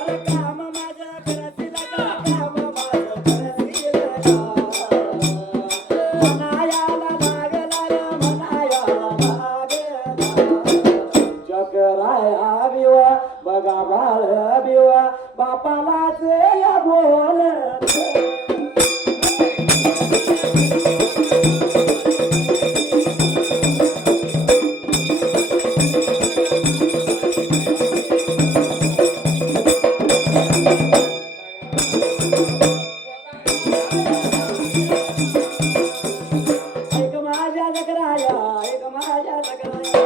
अरे काम माझं करतील का काम माझं करतील का म्हणायाला लागला रे म्हणायाला लागला चक्राया बिवा बघा बाळ बिवा बापालाच या बोल एक माझ्या जकराया एक माझ्या जकराया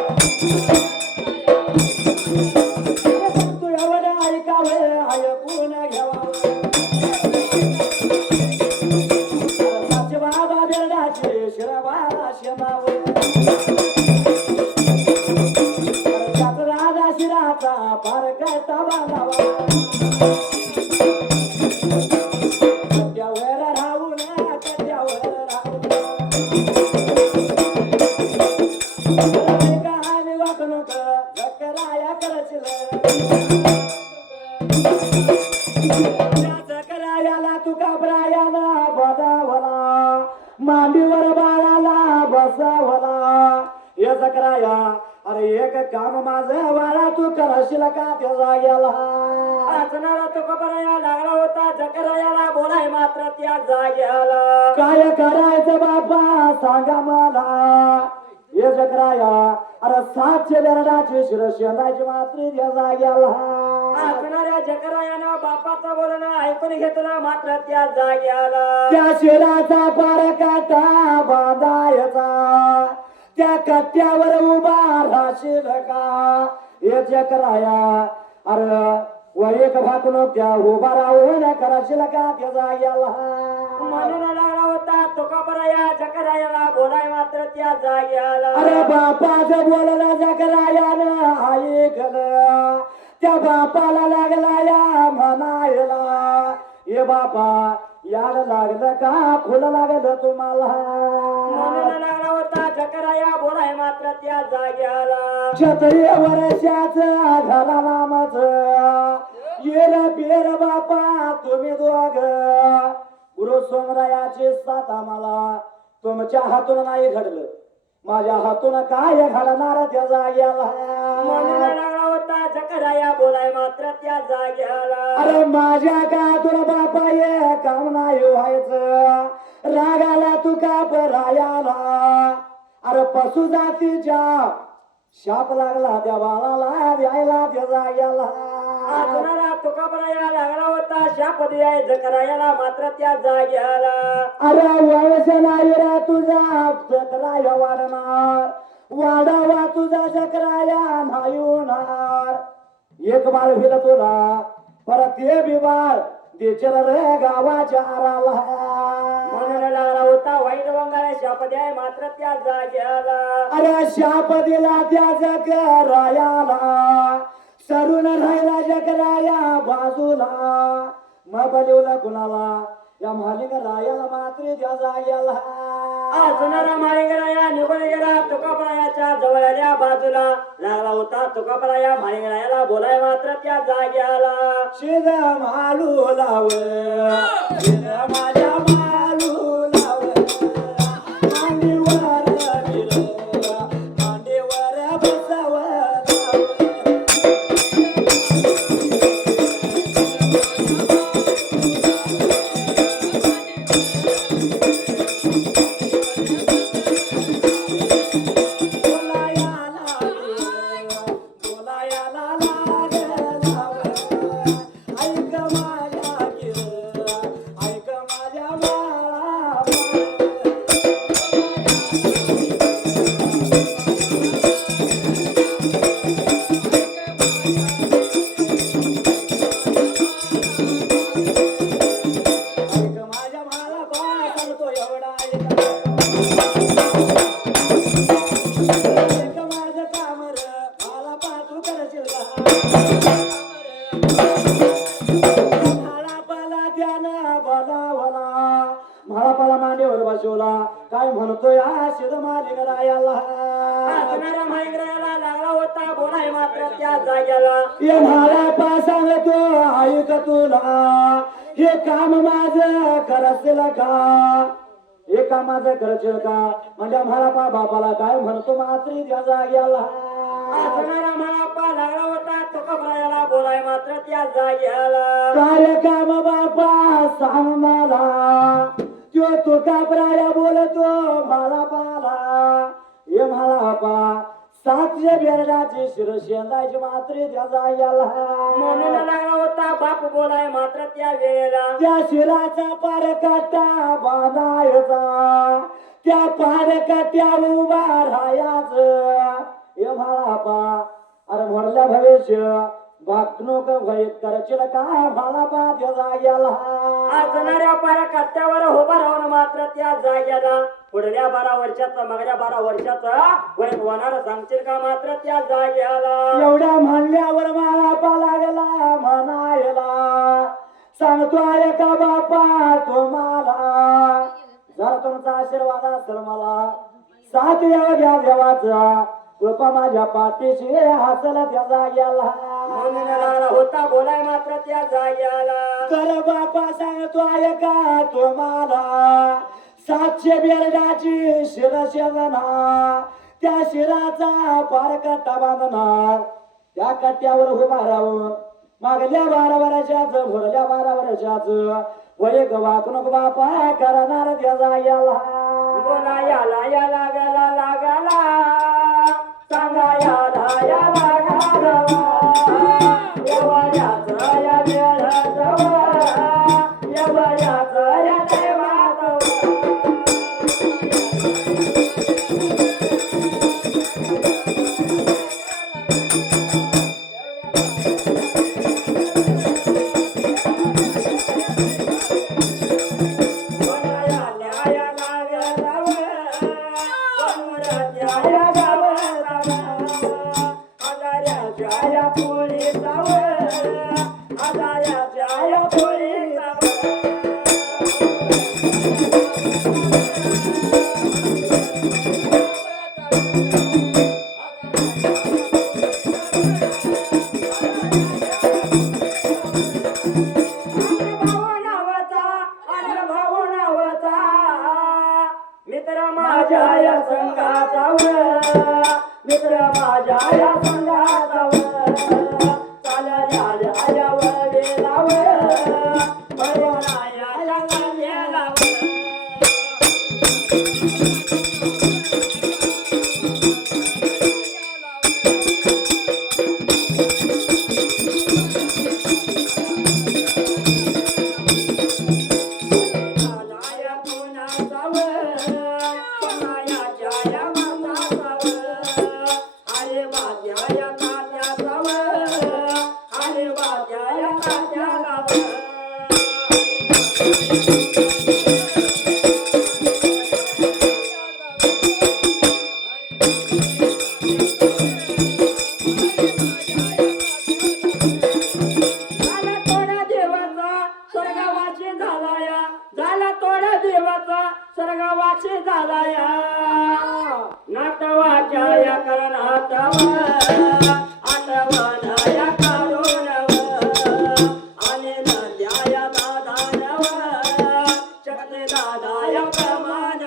तू एवढं ऐकावं ऐकून घ्यावं साचे बाबा बेरडाचे शिरवाला शेमावं त्यात राजा शिराचा फार करता बांधावा कट्यावर राहून कट्यावर राहून कहाणी वागणूक जकराया करशील त्या जकरायाला तू घाबरायाला बजावला मांडीवर बाळाला बसवला हे जकराया अरे एक काम माझं वाळा तू करशील का त्या जाग्याला असणारा तो कबराया लागला होता जकरायाला बोलाय मात्र त्या जाग्याला काय करायचं बाबा सांगा मला हे जकराया अरे 700 बेरडाची शिरशेंदाची मात्र त्या जाग्याला असणाऱ्या जकरायानं बापाचं बोलणं ऐकून घेतलं मात्र त्या जाग्याला त्या शिराचा पार काटा बांधायचा त्या कट्ट्यावर उभा राहशील का हे जकराया अरे व एक भाकून त्या उभा राहून कराशील का त्या जाग्याला म्हणून लागला होता तो कबराया जकरायाला बोलाय मात्र त्या जाग्याला अरे बापाचं बोलणं जकरायानं ऐकलं त्या बापाला लागला या म्हणायला ये बापा याड लागलं का खुलं लागलं तुम्हाला म्हणून लागला होता जकराया बोलाय मात्र त्या जाग्याला 36 वर्षाचा घराला मज येर बेर बापा तुम्ही दोघ गुरु सोमरायाची साथ आम्हाला तुमच्या हातून नाही घडलं माझ्या हातून काय घडणार त्या जाग्याला म्हणून लागला होता जकराया बोलाय मात्र त्या जाग्याला अरे माझ्या का तुला बापा ये काम नाही व्हायचं रागाला तू का बरायाला अरे पशु जातीच्या शाप लागला त्या बाळाला द्यायला त्या जाग्याला असणारा तुका बराया लागला होता शाप द्याय जकरायाला मात्र त्या जाग्याला अरे वयस नाही रे तुझा जकराया वाढणार वाढावा तुझा जकराया नाही होणार एक बाळ भिल तुला परत ते बी बाळ देचल रे गावाच्या आराला म्हणून लागला होता वाईट वंगाला शाप द्याय मात्र त्या जाग्याला अरे शाप दिला त्या जकरायाला सरून राहिला जकराया बाजूला मग बलिवला कुणाला या मालिक रायाला मात्र त्या जाग्याला असणारा मालिक राया निघून गेला तुकापरायाच्या जवळल्या बाजूला लागला होता तुकापराया मालिक रायाला बोलाय मात्र त्या जाग्याला शिद मालू लाव शिद माझ्या मालू लाव मांडीवर बिल मांडीवर बसव काय म्हणतोय शिद मालिक रायाला लागला होता बोला बोलाय मात्र त्या जाग्याला ये मला पा सांगतो ऐक तुला हे काम माझं करशील का हे काम माझं करशील का म्हणजे मला पा बापाला काय म्हणतो मात्री त्या जाग्याला असणारा मला पा लागला होता तो कबरायाला बोलाय मात्र त्या जाग्याला काय काम बापा सांग मला त्यो तो काबराया बोलतो मला पाला ये मला पा सातशे बेरडाची शिरशेंदाची मात्री त्या जाग्याला म्हणून लागला होता बाप बोलाय मात्र त्या वेळेला त्या शिराचा पार काटा बांधायचा त्या पार काट्यावर उभा राहायच हे मला पा अरे भरल्या भविष्य वागणूक भयत करशील का मला पा त्या जाग्याला असणाऱ्या पारा कट्ट्यावर उभा राहून मात्र त्या जाग्याला पुढल्या 12 वर्षाचा मागल्या 12 वर्षाचा वय होणार सांगशील का मात्र त्या जाग्याला एवढ्या म्हणल्यावर मला पा लागला म्हणायला सांगतो आहे का बापा तुम्हाला जर तुमचा आशीर्वाद असेल मला साथ यावं घ्या देवाचा कृपा माझ्या पाठीशी हसल त्या जाग्याला म्हणून लागला होता बोलाय मात्र त्या जाग्याला कर बापा सांगतो आहे का तुम्हाला 700 बेरडाची शिरशेंदना त्या शिराचा पार कट्टा बांधणार त्या कट्ट्यावर उभा राहून मागल्या 12 वर्षाच भरल्या 12 वर्षाच वय वाकणूक बापा करणार त्या जाग्याला बोलायाला या लागला लागला सांगायाला या लागला एवढ्याच या वेळाजवळ एवढ्याच या देवाजवळ मित्र माझ्या या संघाचा मित्र माझ्या या संघाचा चालल्या या वेळेला भरवणाया या गाण्याला स्वर्गवासी झालाया नाटवाच्या या करणात आठवण या काढून आणि नद्या या दादानव शक्ती दादा या प्रमाण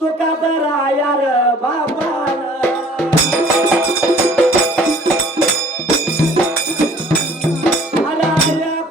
तुका बरा यार बापान आला या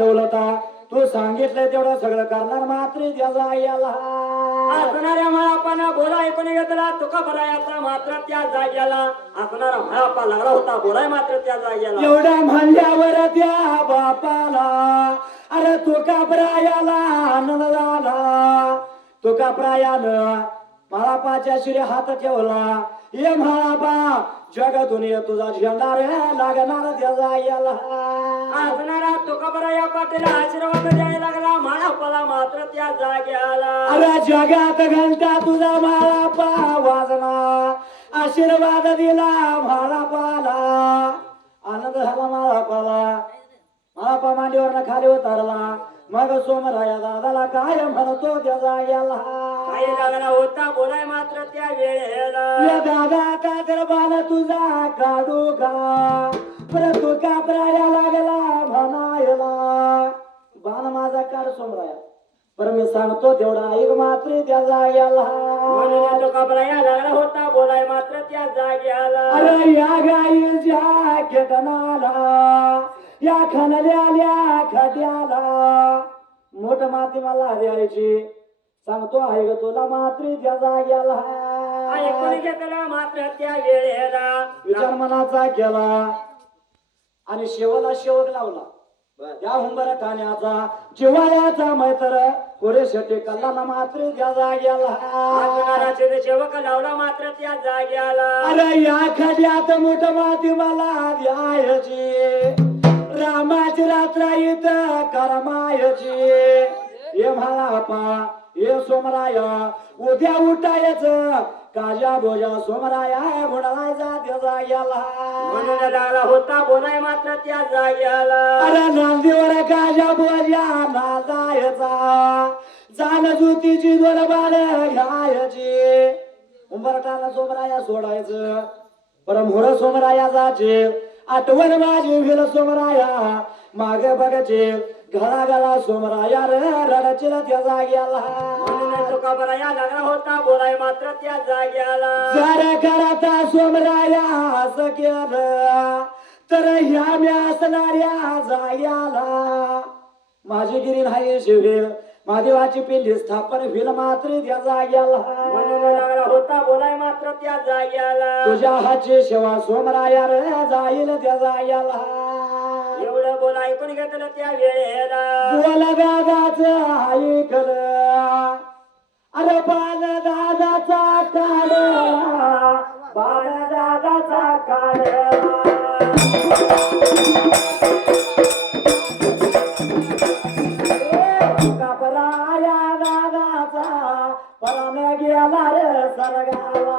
दौलता तू सांगितलंय तेवढं सगळं करणार मात्र त्याचा याला असणाऱ्या म्हाळापाना बोला ऐकून घेतला तुका भरायाचा मात्र त्या जाग्याला असणारा म्हाळापा लागला होता बोलाय मात्र त्या जाग्याला एवढा म्हणल्यावर त्या बापाला अरे तुका प्रायाला आनंद झाला तुका प्रायानं म्हाळापाच्या शिरे हात ठेवला ये म्हाळापा जगातून ये तुझा झेंडा रे लागणार त्याचा याला असणारा तुका भराया पाटीला आशीर्वाद द्यायला लागला म्हाळापाला मात्र त्या जाग्याला अरे जगात घंटा तुझा म्हाळापा वाजला आशीर्वाद दिला म्हाळापाला आनंद झाला म्हाळापा मांडीवर खाली उतरला मग सोमराया दादाला काय म्हणतो त्या जाग्याला काही लागला होता बोलाय मात्र त्या वेळेला या दादा का तर बाला तुझा काढू का परंतु का प्राया लागला म्हणायला बाण माझा काढ सोमराया पर मी सांगतो तेवढा ऐक मात्र त्या जाग्याला म्हणून तुका भराया लागला होता बोलाय मात्र त्या जाग्याला अरे या गाईच्या खेटणाला या खणल्याल्या खड्याला मोठ माती मला द्यायची सांगतो आहे ग तुला मात्र त्या जाग्याला ऐकून घेतला मात्र त्या वेळेला विचार मनाचा केला आणि शेवला शेवक लावला या हुंबर ठाण्याचा जिवाळ्याचा मैत्र कोरे शेटे कल्ला मात्र त्या जाग्याला असणारा सेवक लावला मात्र त्या जाग्याला अरे या खड्यात मोठ माती मला द्यायची रामाची रात्र इथं करमायची ये म्हाळापा ये सोमराया उद्या उठायचं काजा बोजा सोमराया बुडायचा त्या जाग्याला म्हणून लागला होता बोलाय मात्र त्या जाग्याला अरे नांदीवर काजा बोजा ना जायचा जाण जुतीची दोन बाळ घ्यायची उंबरटाला सोमराया सोडायचं परमोर सोमराया जायचे आठवण माझी विल सोमराया मागे बघायचे घरा घरा सोमराया रे रडचिल त्या जाग्याला म्हणून तुका भराया लागला होता बोलाय मात्र त्या जाग्याला जरा करता सोमराया असं केलं तर ह्या मी असणाऱ्या जाग्याला माझी गिरी नाही शिवेल महादेवाची पिंडी स्थापन होईल मात्र त्या जाग्याला म्हणून लागला होता बोलाय मात्र त्या जाग्याला तुझ्या हाची सेवा सोमराया रे जाईल त्या जाग्याला एवढं बोल ऐकून घेतलं त्या वेळेला बोल दादाच ऐकलं अरे बाल दादाचा काढला बाल दादाचा काढला कापराया दादाचा परान गेला रे सरगाला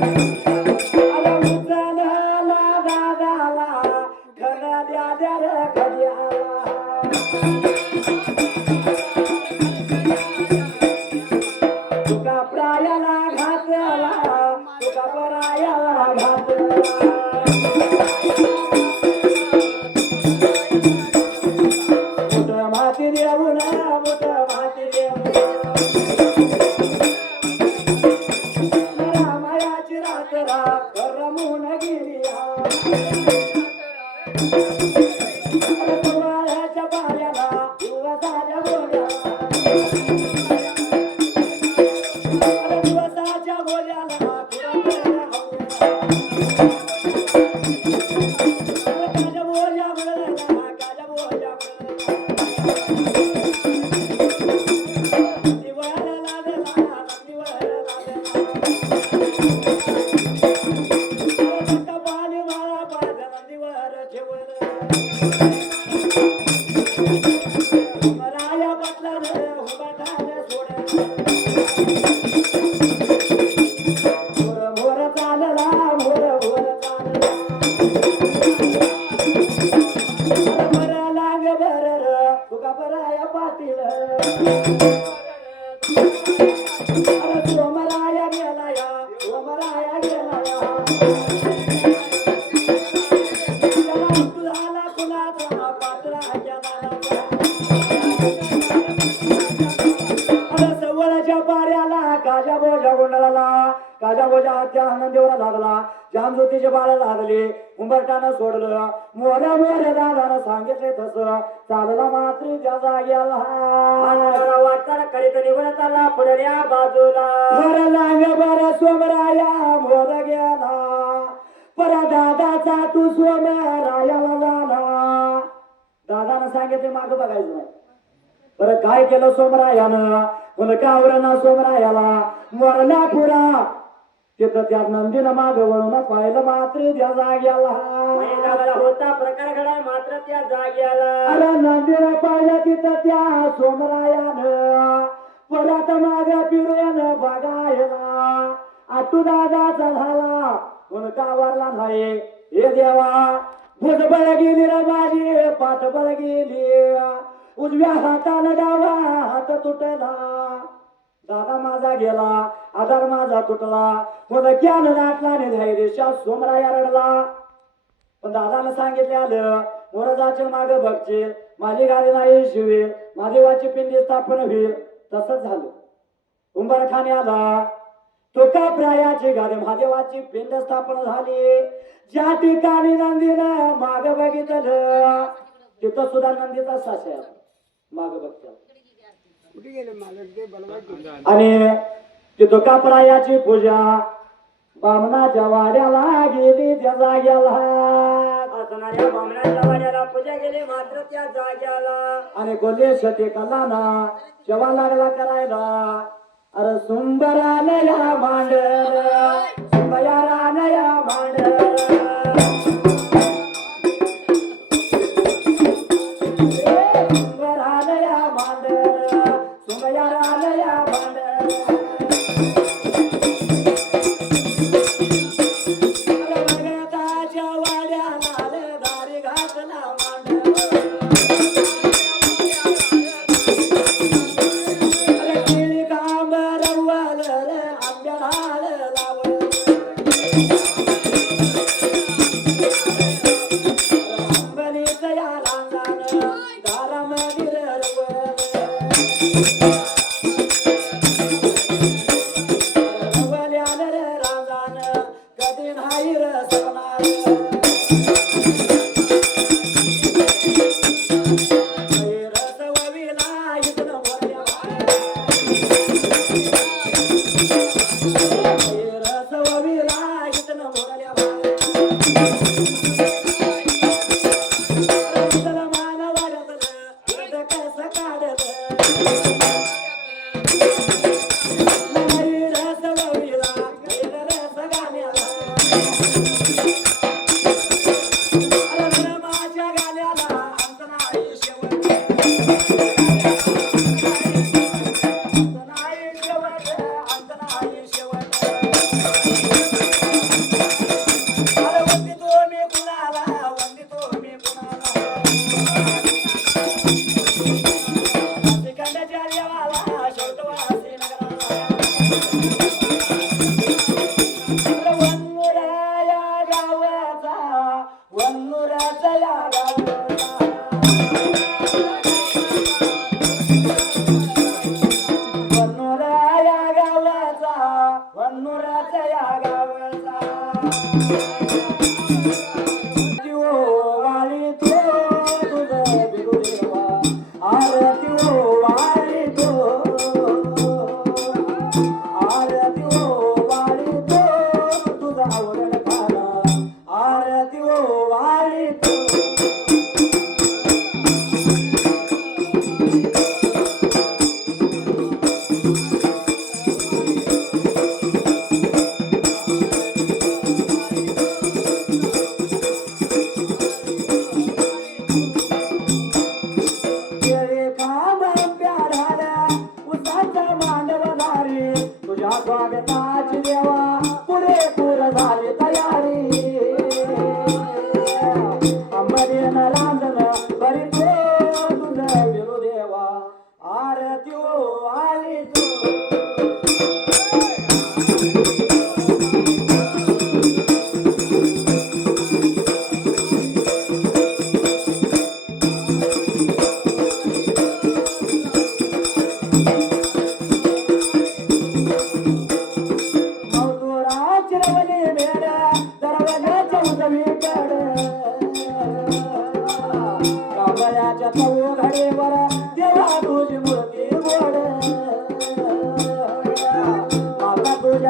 अरे उचलला दादाला घन द्या रे खड्याला तुका प्रायाला घातला तुका परायाला घातला माती देऊन मोठ माती देऊन मायाची रात्र रमून गेली तुम्हाच्या पाऱ्याला दिवसाच्या बोल्याला दिवसाच्या बोल्याला काजा बोल्या बोलायला काजा बोल्या सोमराया गेलाया सोमराया गेलाया तुझाला कुणाचा पात्रा गेला सवळाच्या पारी वाड्याला काजा बोजा गोंडाला काजा बोजा त्या आनंदेवरा लागला जाम ज्योतीचे बाळ लागले उंबरटानं सोडलं मोऱ्या मोऱ्या दादानं सांगितले तसं चालला मात्र त्या जाग्याला वाटताना करीत निघून चालला पुढल्या बाजूला मोर लांग बर सोमराया मोर गेला परा दादाचा तू सोमरायाला झाला दादानं सांगितले माग बघायचं नाही बरं काय केलं सोमरायानं मुलकावरना सोमरायाला मोरला पुरा तिथं त्या नंदीनं माग वळून पाहिलं मात्र त्या जाग्याला महिला होता प्रकार घडाय मात्र त्या जाग्याला अरे नंदीनं पाहिलं तिथं त्या सोमरायानं परत माग फिरून बघायला आटू दादाचा झाला मुलकावरला नाही हे देवा भुजबळ गेली रे माझी पाठबळ गेली उजव्या हातानं डावा हात तुटला दादा माझा गेला आधार माझा तुटला मुलक्यानं नाटला धैर्यशा सोमराया रडला पण दादानं सांगितले आलं मोरजाचे माग बघशील माझी गाडी नाही शिवेल महादेवाची पिंडी स्थापन होईल तसंच झालं उंबरठाणे आला तुका प्रायाची गाडी महादेवाची पिंड स्थापन झाली ज्या ठिकाणी नंदीनं माग बघितलं तिथं सुद्धा नंदीचा सासया माग बघतो आणि ती तुकाप्रायाची पूजा बामणाच्या वाड्याला गेली त्या जाग्याला असणाऱ्या बामणाच्या वाड्याला पूजा केली मात्र त्या जाग्याला आणि गोले शते कलाना जेव्हा लागला करायला अरे सुंबरानया मांडर सुंबयारानया मांडर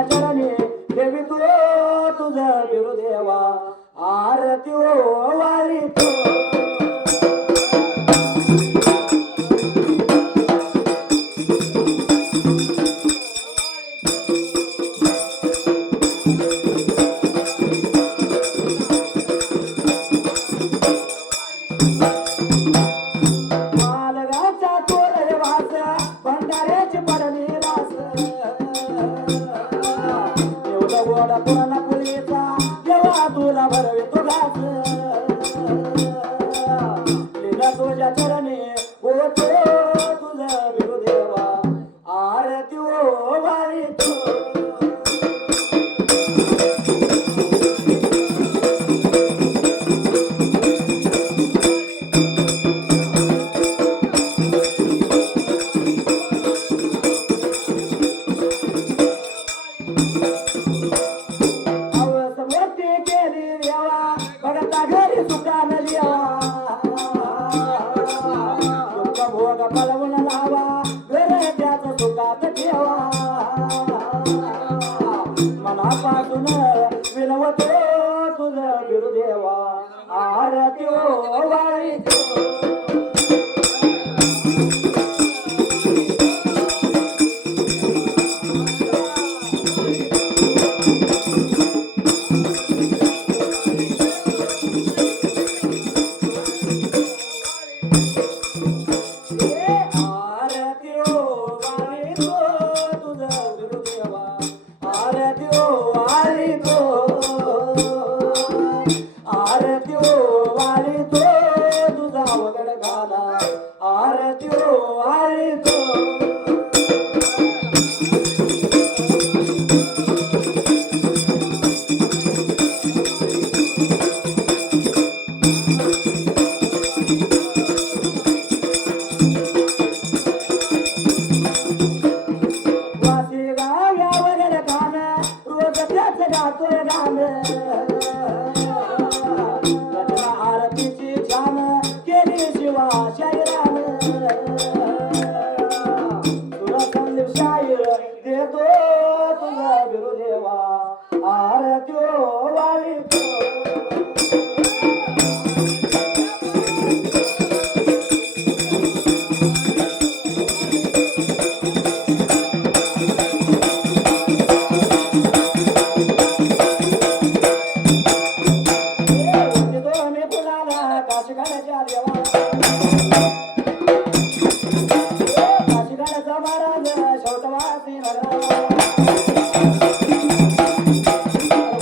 तुझ्या चरणी देवी तू तुझं बिरुदेवा आरती ओ वाली तू मालगाचा तोर वास भंडाऱ्याची पडली रास एवढा गोडा पुराणा पुरीचा जेव्हा तुला भरवे तो घास लिला तुझ्या चरणी होतो तुझं बिरुदेवा आरती ओ वारी तू समोरती केली देवा भगता घरी सुखान लिहावा तुमचा भोग पळवून लावा घर त्याच सुखात ठेवा मनापासून विनवतो तुझं बिरुदेवा आरती ओ वारी आरती ओ वारी तो तुझं बिरुदेवा आरती ओ वारी तो आरती ओ वारी तो तुझा वगड घाला आरती ओ वारी तो वासी गावावर गाण रोज त्याच गातोय गाण रचना आरतीची छान केली शिवा शायरान तुला संदीप शाहीर देतो तुझा बिरुदेवा आरती ओ वाली तो मी फुलाला काशीगडाच्या देवा काशीगडाचा महाराज शेवटवासी नगरा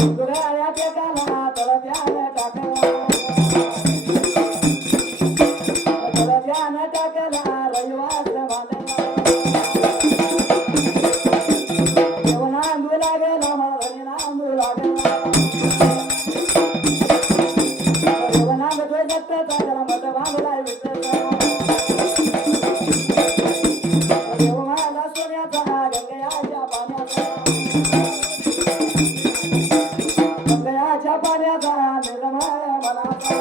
दुराया टेकाला तळत्याला टाकला तळत्यानं टाकला रविवास बांधला देव नांदू लागला मला धनी नांदू लागला देवनागतोय दत्ताचा त्याला मत बांधलाय विठ्ठलचा देव माझा सोन्याचा गंगयाच्या पाण्याचा गंगयाच्या पाण्याचा निर्मळ मनाचा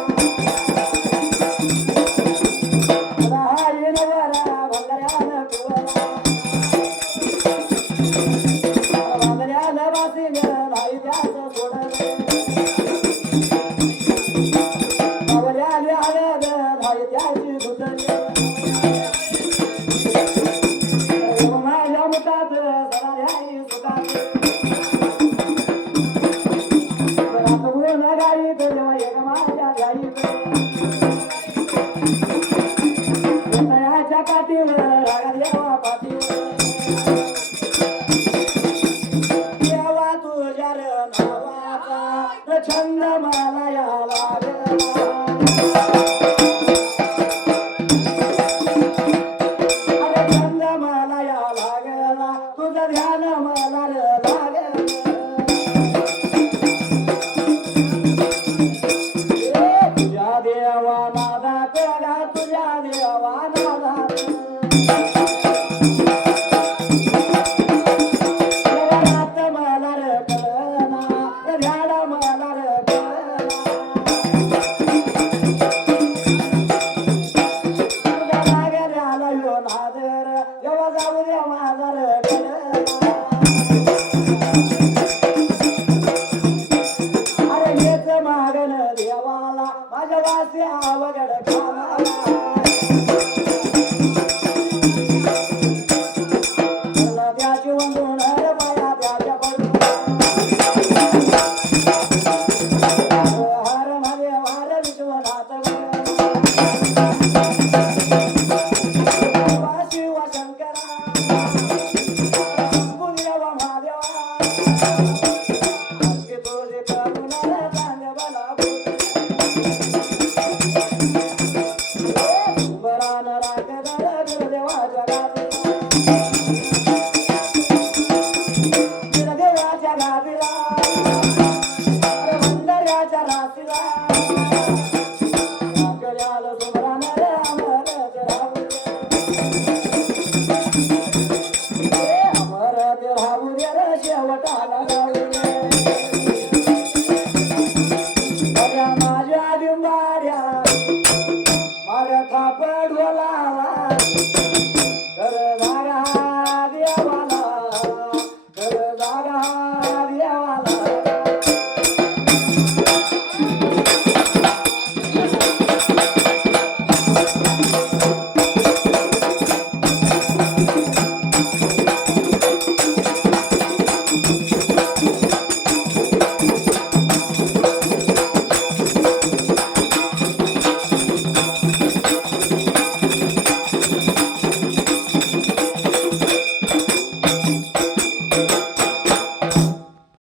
राही नवरा भंगाऱ्यानं पिवळा भंगाऱ्यानं वासिंग नाही त्याचं सोडलं बावल्याने हळद नाही त्याची धुतली माझ्या मुठात सणाऱ्याही सुखात रात गुण गाईत जेव्हा एक माझ्या गाईत नयाच्या काठीवर रागा देवा पाठीवर देवा तुझ्या नावाचा छंद मला या लागला छंद मला या लागला तुझं ध्यान मला लागलं तुझ्या देवा नादा करा तुझ्या देवा नादा मला कळना ध्यान मला कळना आणखी तुझे करुणाला सांग मला बरान राखणार देवाच्या गादीला देवाच्या गादीला वंदर्याच्या राशीला गळ्याला सुमरान रे अमरच राहू दे अमरच राहू दे रे शेवटाला राहू दे